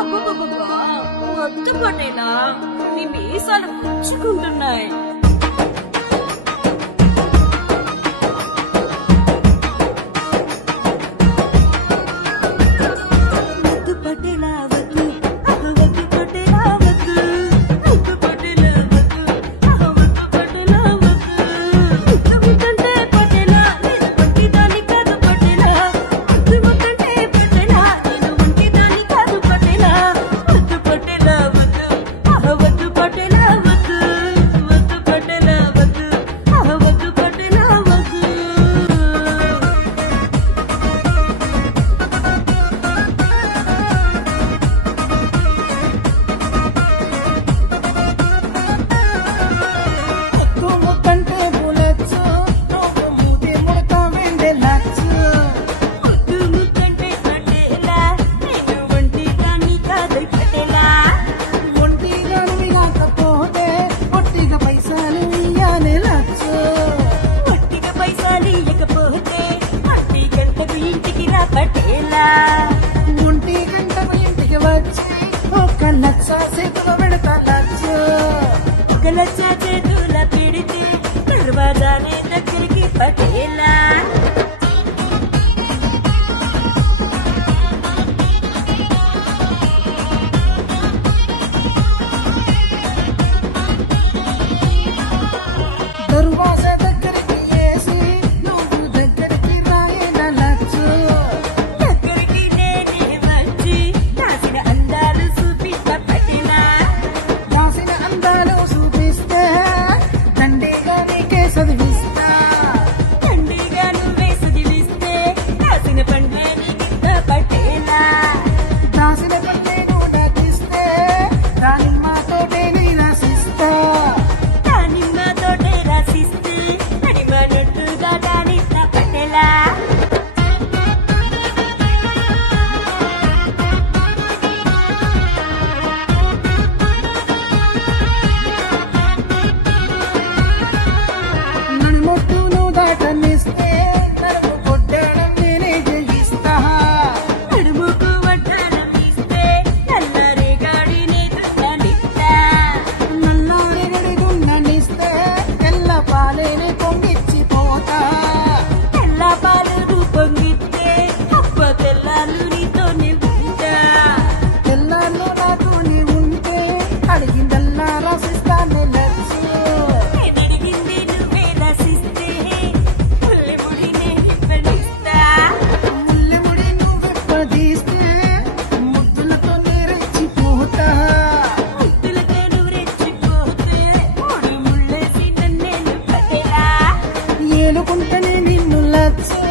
అబ్బబ్బబ్బబ్బా, వద్దు పటేలా నీ మీసాలు పుచ్చుకుంటున్నాయి చేతుల పిడితే కర్వగానే దగ్గరికి పటేలా. తలుకుంటనే నిన్ను లచ్చ